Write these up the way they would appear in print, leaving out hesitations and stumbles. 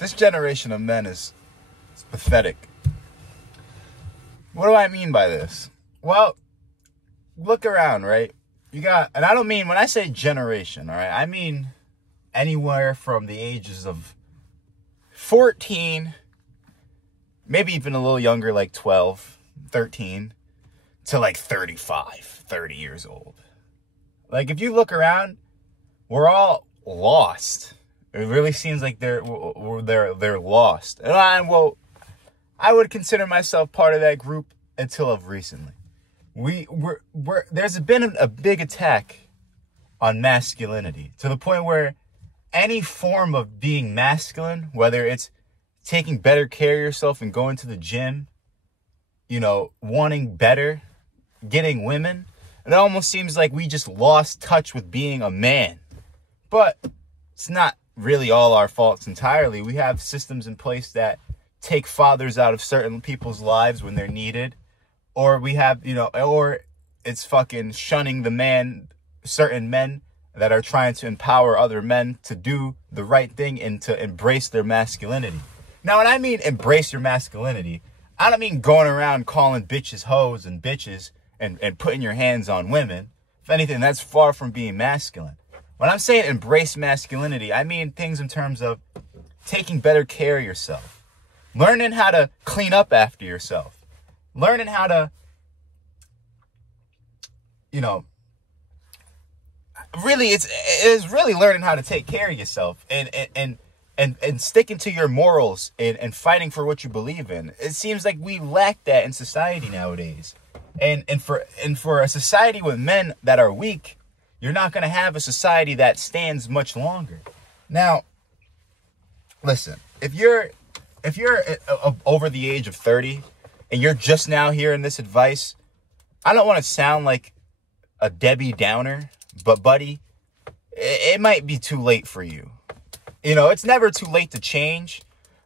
This generation of men is pathetic. What do I mean by this? Well, look around, right? You got, and I don't mean, when I say generation, all right, I mean anywhere from the ages of 14, maybe even a little younger, like 12, 13, to like 35, 30 years old. Like, if you look around, we're all lost. It really seems like they're lost. And I would consider myself part of that group until of recently. There's been a big attack on masculinity to the point where any form of being masculine, whether it's taking better care of yourself and going to the gym, wanting better, getting women, it almost seems like we just lost touch with being a man. But it's not really all our faults entirely. We have systems in place that take fathers out of certain people's lives when they're needed. Or we have, or it's fucking shunning certain men that are trying to empower other men to do the right thing and to embrace their masculinity. Now, when I mean embrace your masculinity, I don't mean going around calling bitches hoes and bitches and putting your hands on women. If anything, that's far from being masculine. When I'm saying embrace masculinity, I mean things in terms of taking better care of yourself, learning how to clean up after yourself, learning how to, really, it's really learning how to take care of yourself and sticking to your morals and fighting for what you believe in. It seems like we lack that in society nowadays. And for a society with men that are weak, you're not going to have a society that stands much longer. Now, listen, if you're over the age of 30 and you're just now hearing this advice, I don't want to sound like a Debbie Downer, but buddy, it might be too late for you. It's never too late to change.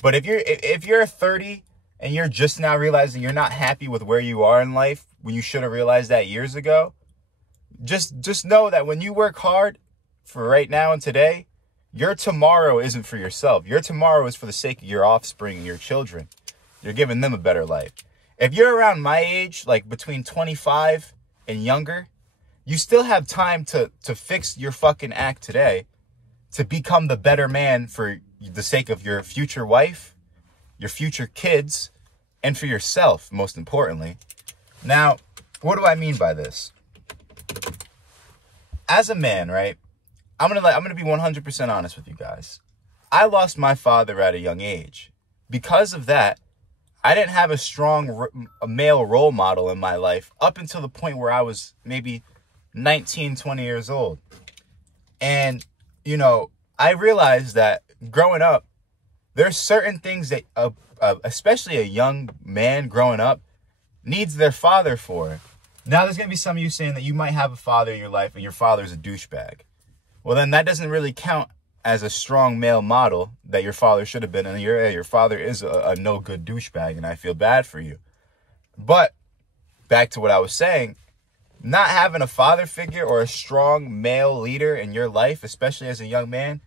But if you're 30 and you're just now realizing you're not happy with where you are in life when you should have realized that years ago, just know that when you work hard for right now and today, your tomorrow isn't for yourself. Your tomorrow is for the sake of your offspring and your children. You're giving them a better life. If you're around my age, like between 25 and younger, you still have time to fix your fucking act today to become the better man for the sake of your future wife, your future kids, and for yourself, most importantly. Now, what do I mean by this? As a man, right? I'm gonna be 100% honest with you guys. I lost my father at a young age. Because of that, I didn't have a strong male role model in my life up until the point where I was maybe 19, 20 years old. And, I realized that growing up, there's certain things that, especially a young man growing up, needs their father for. Now, there's going to be some of you saying that you might have a father in your life and your father's a douchebag. Well, then that doesn't really count as a strong male model that your father should have been. And your father is a no good douchebag, and I feel bad for you. But back to what I was saying, not having a father figure or a strong male leader in your life, especially as a young man,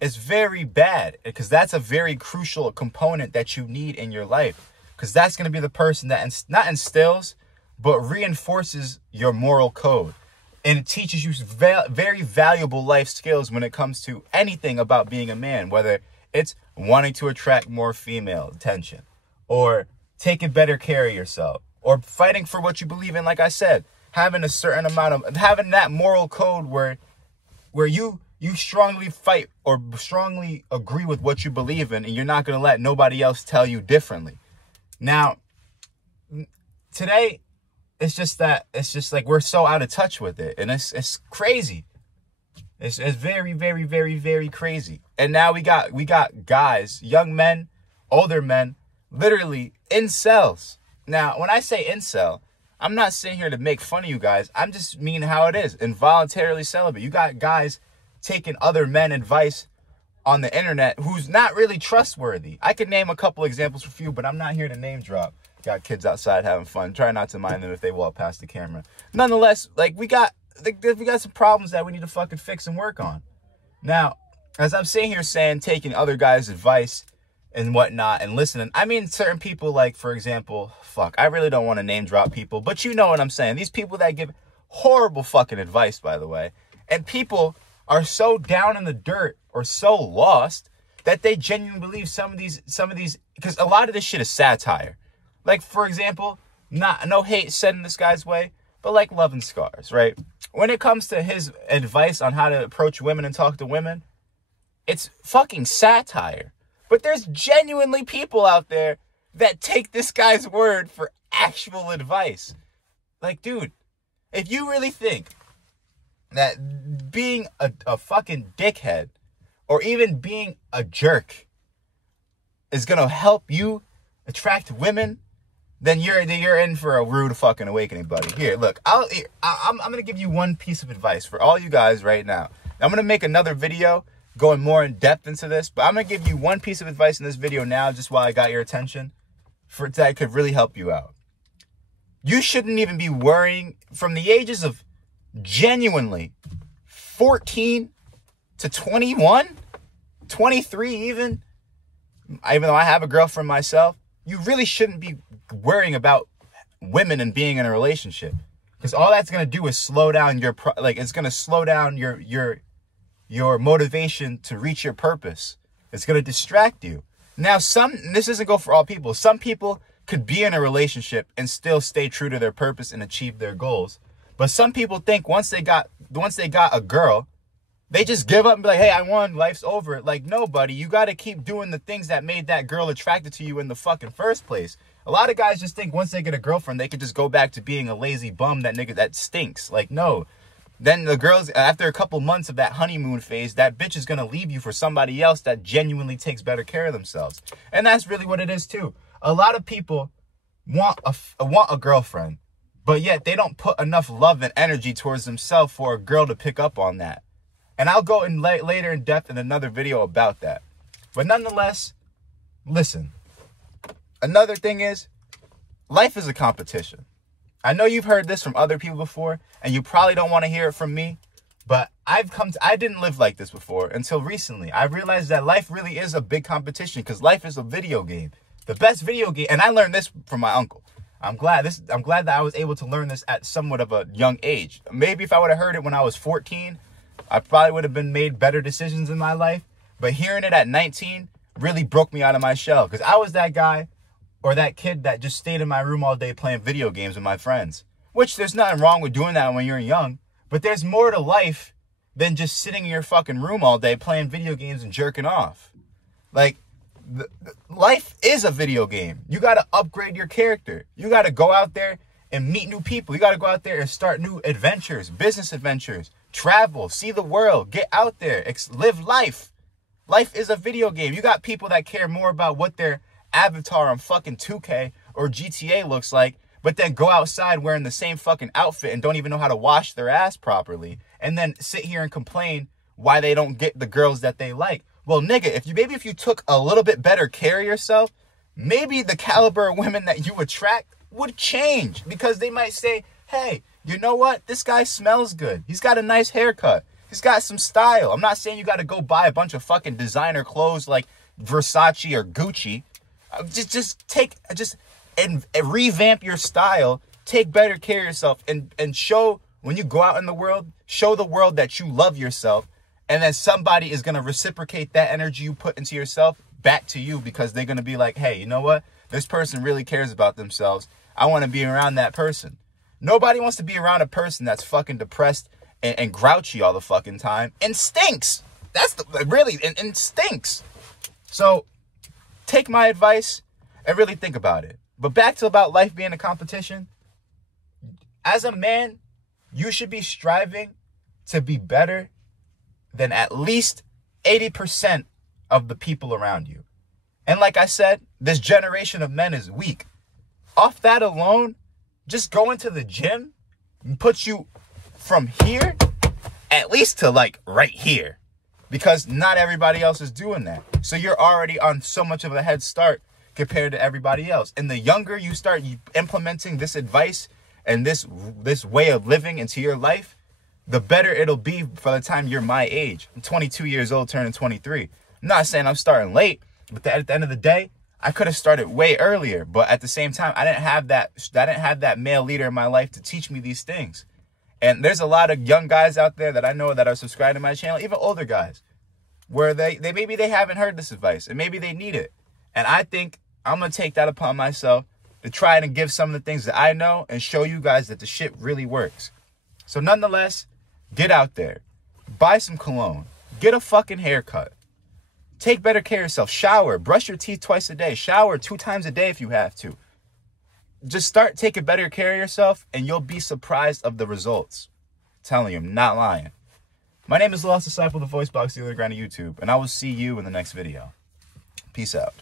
is very bad, because that's a very crucial component that you need in your life, because that's going to be the person that not instills, but reinforces your moral code. And it teaches you very valuable life skills when it comes to anything about being a man, whether it's wanting to attract more female attention, or taking better care of yourself, or fighting for what you believe in. Like I said, having a certain amount of, having that moral code where you strongly fight or strongly agree with what you believe in, and you're not going to let nobody else tell you differently. Now, today, it's just like we're so out of touch with it, and it's crazy. It's very, very, very, very crazy. And now we got guys, young men, older men, literally incels. Now, when I say incel, I'm not sitting here to make fun of you guys. I'm just meaning how it is. Involuntarily celibate. You got guys taking other men advice on the internet who's not really trustworthy. I could name a couple examples for you, but I'm not here to name drop. Got kids outside having fun. Try not to mind them if they walk past the camera. Nonetheless, like we got some problems that we need to fucking fix and work on. Now, as I'm sitting here saying, taking other guys' advice and whatnot and listening. I mean, certain people, like, for example, fuck, I really don't want to name drop people, but you know what I'm saying. These people that give horrible fucking advice, by the way, and people are so down in the dirt or so lost that they genuinely believe some of these, because a lot of this shit is satire. Like, for example, no hate said in this guy's way, but like Love and Scars, right? When it comes to his advice on how to approach women and talk to women, it's fucking satire. But there's genuinely people out there that take this guy's word for actual advice. Like, dude, if you really think that being a fucking dickhead or even being a jerk is going to help you attract women, then you're in for a rude fucking awakening, buddy. Here, look, I'm going to give you one piece of advice for all you guys right now. I'm going to make another video going more in depth into this, but I'm going to give you one piece of advice in this video now, just while I got your attention, that could really help you out. You shouldn't even be worrying from the ages of genuinely 14 to 21, 23 even though I have a girlfriend myself. You really shouldn't be worrying about women and being in a relationship, because all that's going to do is slow down it's going to slow down your motivation to reach your purpose. It's going to distract you. Now, this doesn't go for all people. Some people could be in a relationship and still stay true to their purpose and achieve their goals. But some people think once they got a girl, they just give up and be like, hey, I won, life's over. Like, no, buddy, you got to keep doing the things that made that girl attracted to you in the fucking first place. A lot of guys just think once they get a girlfriend, they could just go back to being a lazy bum, that nigga that stinks. Like, no. Then the girls, after a couple months of that honeymoon phase, that bitch is going to leave you for somebody else that genuinely takes better care of themselves. And that's really what it is, too. A lot of people want a girlfriend, but yet they don't put enough love and energy towards themselves for a girl to pick up on that. And I'll go in later in depth in another video about that. But nonetheless, listen. Another thing is, life is a competition. I know you've heard this from other people before, and you probably don't want to hear it from me, but I didn't live like this before until recently. I realized that life really is a big competition, because life is a video game. The best video game, and I learned this from my uncle. I'm glad that I was able to learn this at somewhat of a young age. Maybe if I would have heard it when I was 14, I probably would have made better decisions in my life. But hearing it at 19 really broke me out of my shell, because I was that guy or that kid that just stayed in my room all day playing video games with my friends. Which there's nothing wrong with doing that when you're young, but there's more to life than just sitting in your fucking room all day playing video games and jerking off. Like, life is a video game. You got to upgrade your character. You got to go out there and meet new people. You got to go out there and start new adventures, business adventures, travel, see the world, get out there, live life. Life is a video game. You got people that care more about what their avatar on fucking 2K or GTA looks like, but then go outside wearing the same fucking outfit and don't even know how to wash their ass properly, and then sit here and complain why they don't get the girls that they like. Well, nigga, if you took a little bit better care of yourself, maybe the caliber of women that you attract would change, because they might say, hey, you know what? This guy smells good. He's got a nice haircut. He's got some style. I'm not saying you got to go buy a bunch of fucking designer clothes like Versace or Gucci. And revamp your style, take better care of yourself, and show, when you go out in the world, show the world that you love yourself, and then somebody is going to reciprocate that energy you put into yourself back to you, because they're going to be like, hey, you know what? This person really cares about themselves. I want to be around that person. Nobody wants to be around a person that's fucking depressed and grouchy all the fucking time and stinks. And stinks. So take my advice and really think about it. But back to about life being a competition. As a man, you should be striving to be better than at least 80% of the people around you. And like I said, this generation of men is weak. Off that alone, just going to the gym puts you from here at least to like right here, because not everybody else is doing that. So you're already on so much of a head start compared to everybody else. And the younger you start implementing this advice and this way of living into your life, the better it'll be for the time you're my age. I'm 22 years old, turning 23. I'm not saying I'm starting late, But at the end of the day, I could have started way earlier. But at the same time, I didn't have that male leader in my life to teach me these things. And there's a lot of young guys out there that I know that are subscribed to my channel, even older guys, where they maybe they haven't heard this advice and maybe they need it. And I think I'm going to take that upon myself to try and give some of the things that I know and show you guys that the shit really works. So nonetheless, get out there, buy some cologne, get a fucking haircut, take better care of yourself, shower, brush your teeth twice a day, shower 2 times a day if you have to. Just start taking better care of yourself and you'll be surprised of the results. I'm telling you, I'm not lying. My name is Lost Disciple, the Voice Box, the Underground of YouTube, and I will see you in the next video. Peace out.